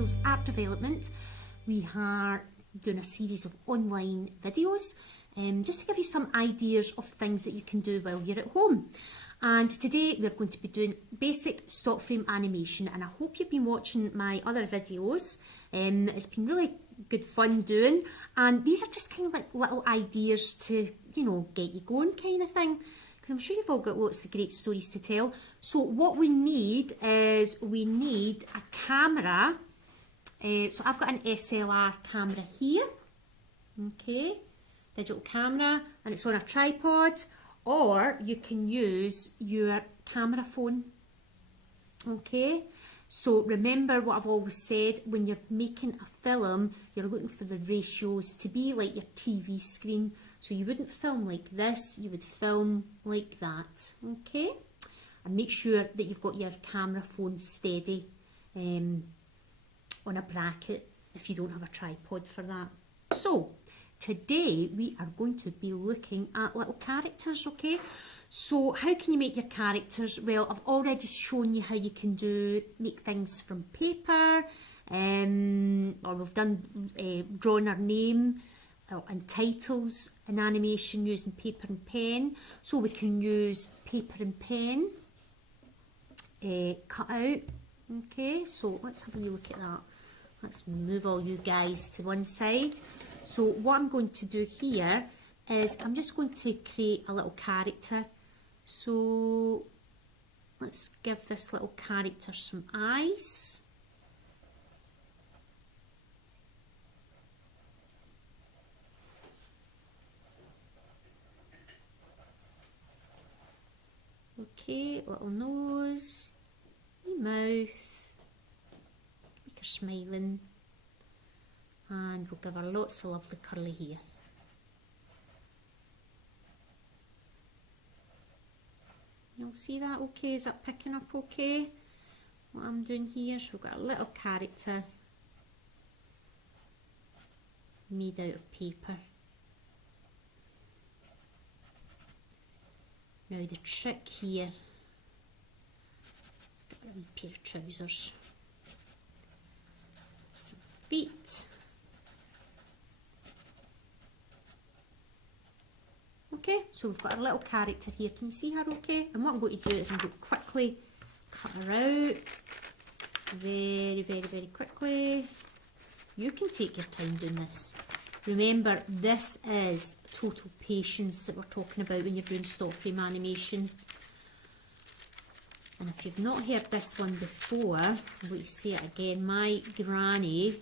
subtitles art development. We are doing a series of online videos just to give you some ideas of things that you can do while you're at home. And today we're going to be doing basic stop frame animation, and I hope you've been watching my other videos. It's been really good fun doing, and these are just kind of like little ideas to, you know, get you going kind of thing, because I'm sure you've all got lots of great stories to tell. So what we need is we need a camera. So I've got an SLR camera here, okay, digital camera, and it's on a tripod, or you can use your camera phone, okay. So remember what I've always said, when you're making a film, you're looking for the ratios to be like your TV screen. So you wouldn't film like this, you would film like that, okay? And make sure that you've got your camera phone steady on a bracket if you don't have a tripod for that. So today we are going to be looking at little characters, okay? So how can you make your characters? Well, I've already shown you how you can make things from paper, or we've done drawing our name and titles and animation using paper and pen. So we can use paper and pen, cut out, okay? So let's have a wee look at that. Let's move all you guys to one side. So what I'm going to do here is I'm just going to create a little character. So let's give this little character some eyes. Okay, little nose, wee mouth, make her smiling, and we'll give her lots of lovely curly hair. You'll see that okay? Is that picking up okay? What I'm doing here, so we've got a little character made out of paper. Now the trick here, let's get a wee pair of trousers, some feet. Okay, so we've got a little character here. Can you see her okay? And what I'm going to do is I'm going to quickly cut her out. Very, very, very quickly. You can take your time doing this. Remember, this is total patience that we're talking about when you're doing stop frame animation. And if you've not heard this one before, I'm going to say it again. My granny,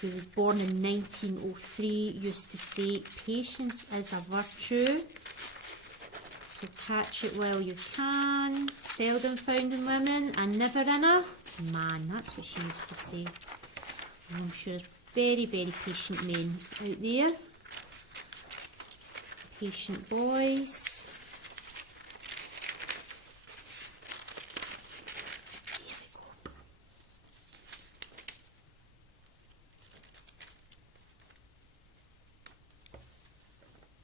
who was born in 1903, used to say, patience is a virtue, so catch it while you can, seldom found in women and never in a man. That's what she used to say. And I'm sure there's very, very patient men out there, patient boys.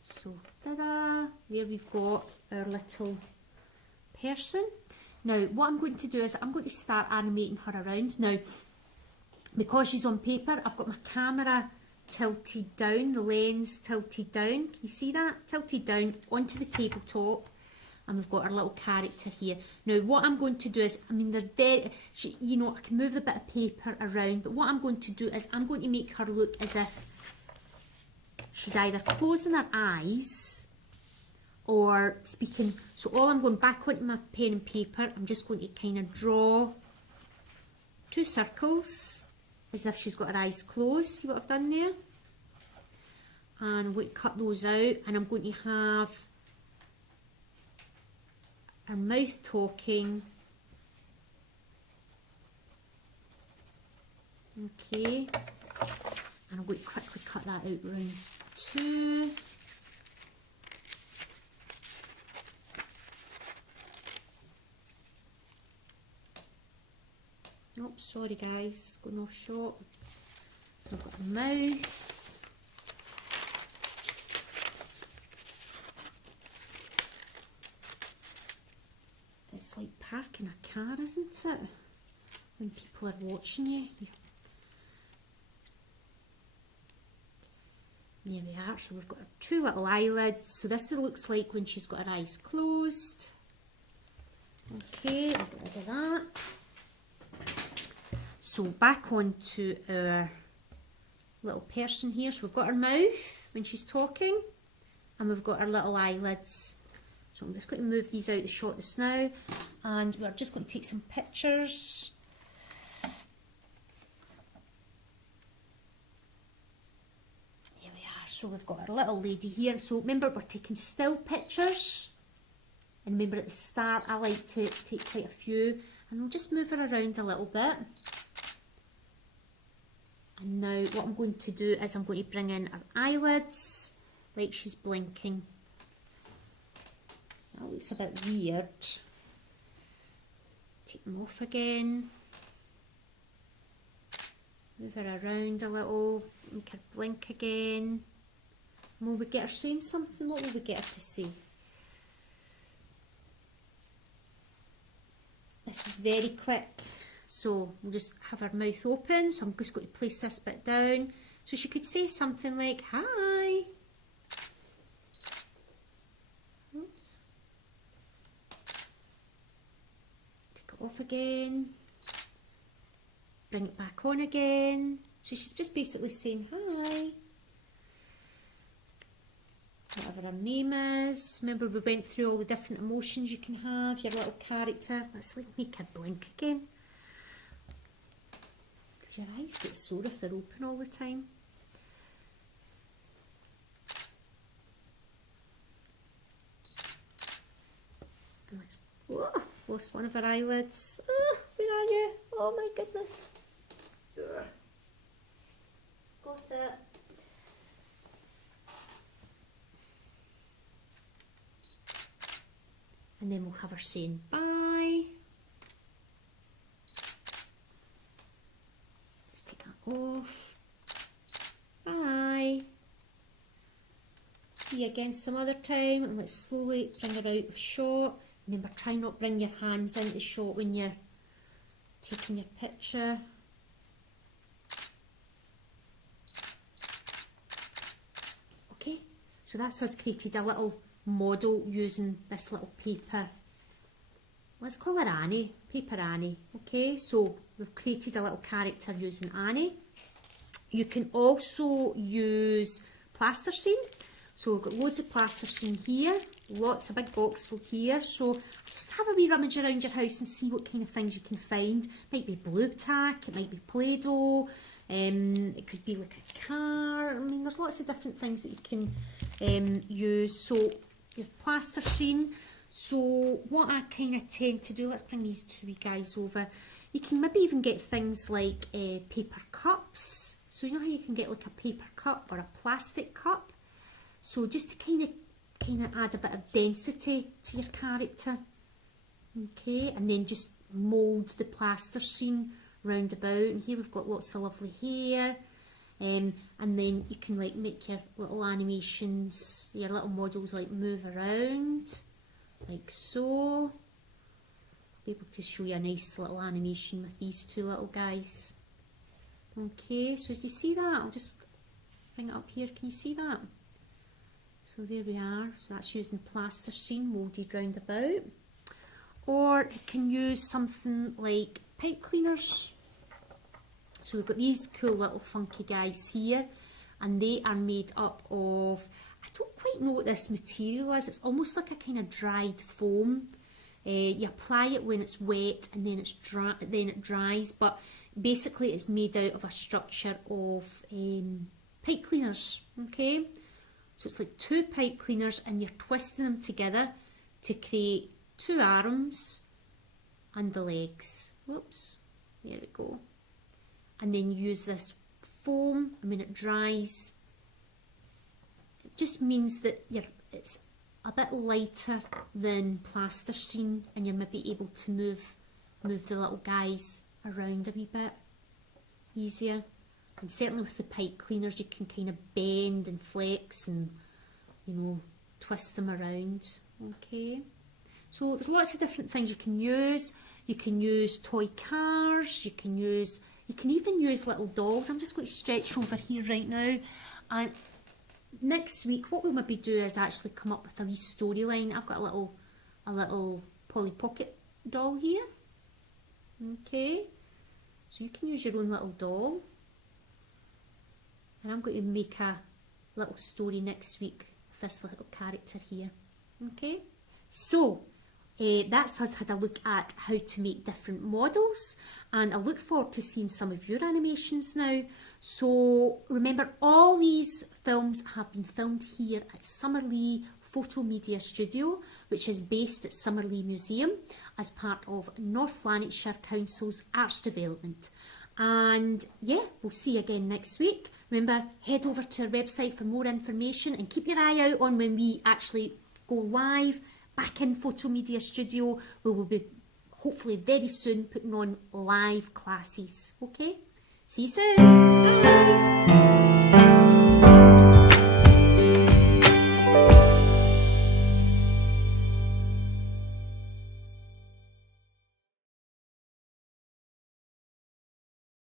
So, ta-da! There we've got our little person. Now, what I'm going to do is I'm going to start animating her around. Now, because she's on paper, I've got my camera tilted down, the lens tilted down. Can you see that? Tilted down onto the tabletop, and we've got our little character here. Now, what I'm going to do is, I mean, you know, I can move the bit of paper around, but what I'm going to do is I'm going to make her look as if she's either closing her eyes or speaking. So all I'm going back onto my pen and paper, I'm just going to kind of draw two circles as if she's got her eyes closed. See what I've done there? And I'm going to cut those out, and I'm going to have her mouth talking. Okay. And I'm going to quickly cut that out round two. Oh, sorry guys, going off shot. I've got a mouth. It's like parking a car, isn't it? When people are watching you, There we are. So we've got our two little eyelids. So this looks like when she's got her eyes closed. Okay, I'll get rid of that. So back on to our little person here. So we've got her mouth when she's talking, and we've got our little eyelids. So I'm just going to move these out of the shot just now, and we're just going to take some pictures. So we've got our little lady here. So remember, we're taking still pictures. And remember at the start, I like to take quite a few. And we'll just move her around a little bit. And now what I'm going to do is I'm going to bring in her eyelids, like she's blinking. That looks a bit weird. Take them off again. Move her around a little, make her blink again. Will we get her saying something? What will we get her to say? This is very quick. So we'll just have her mouth open. So I'm just going to place this bit down. So she could say something like, hi. Oops. Take it off again. Bring it back on again. So she's just basically saying hi. Whatever her name is. Remember we went through all the different emotions you can have, your little character. Let's make her blink again. Because your eyes get sore if they're open all the time. And let's, oh, lost one of her eyelids. Oh, where are you? Oh my goodness. Got it. And then we'll have her saying bye. Let's take that off. Bye. See you again some other time, and let's slowly bring her out of shot. Remember, try not bring your hands into shot when you're taking your picture. Okay, so that's us created a little model using this little paper. Let's call her Annie, paper Annie. Okay, so we've created a little character using Annie. You can also use plasticine. So we've got loads of plasticine here, lots of big box full here. So just have a wee rummage around your house and see what kind of things you can find. It might be blue tack, it might be Play-Doh, it could be like a car. I mean, there's lots of different things that you can use. So you have plasticine. So what I kind of tend to do, let's bring these two wee guys over. You can maybe even get things like paper cups. So you know how you can get like a paper cup or a plastic cup. So just to kind of add a bit of density to your character. Okay, and then just mould the plasticine round about. And here we've got lots of lovely hair. And then you can like make your little animations, your little models like move around, like so. I'll be able to show you a nice little animation with these two little guys. Okay, so as you see that, I'll just bring it up here, can you see that? So there we are, so that's using plasticine moulded round about. Or you can use something like pipe cleaners. So we've got these cool little funky guys here, and they are made up of, I don't quite know what this material is, it's almost like a kind of dried foam. You apply it when it's wet and then it's dry, then it dries, but basically it's made out of a structure of pipe cleaners, okay? So it's like two pipe cleaners and you're twisting them together to create two arms and the legs. Whoops, there we go. And then you use this foam, and when it dries, it just means that it's a bit lighter than plasticine, and you're maybe able to move the little guys around a wee bit easier. And certainly with the pipe cleaners, you can kind of bend and flex and, you know, twist them around. Okay, so there's lots of different things you can use. You can use toy cars, you can even use little dolls. I'm just going to stretch over here right now, and next week, what we'll maybe do is actually come up with a wee storyline. I've got a little Polly Pocket doll here. Okay, so you can use your own little doll. And I'm going to make a little story next week with this little character here. Okay, so that's us had a look at how to make different models, and I look forward to seeing some of your animations now. So remember, all these films have been filmed here at Summerlee Photo Media Studio, which is based at Summerlee Museum as part of North Lanarkshire Council's Arts Development. And yeah, we'll see you again next week. Remember, head over to our website for more information and keep your eye out on when we actually go live back in Photo Media Studio, where we'll be hopefully very soon putting on live classes. Okay? See you soon. Bye.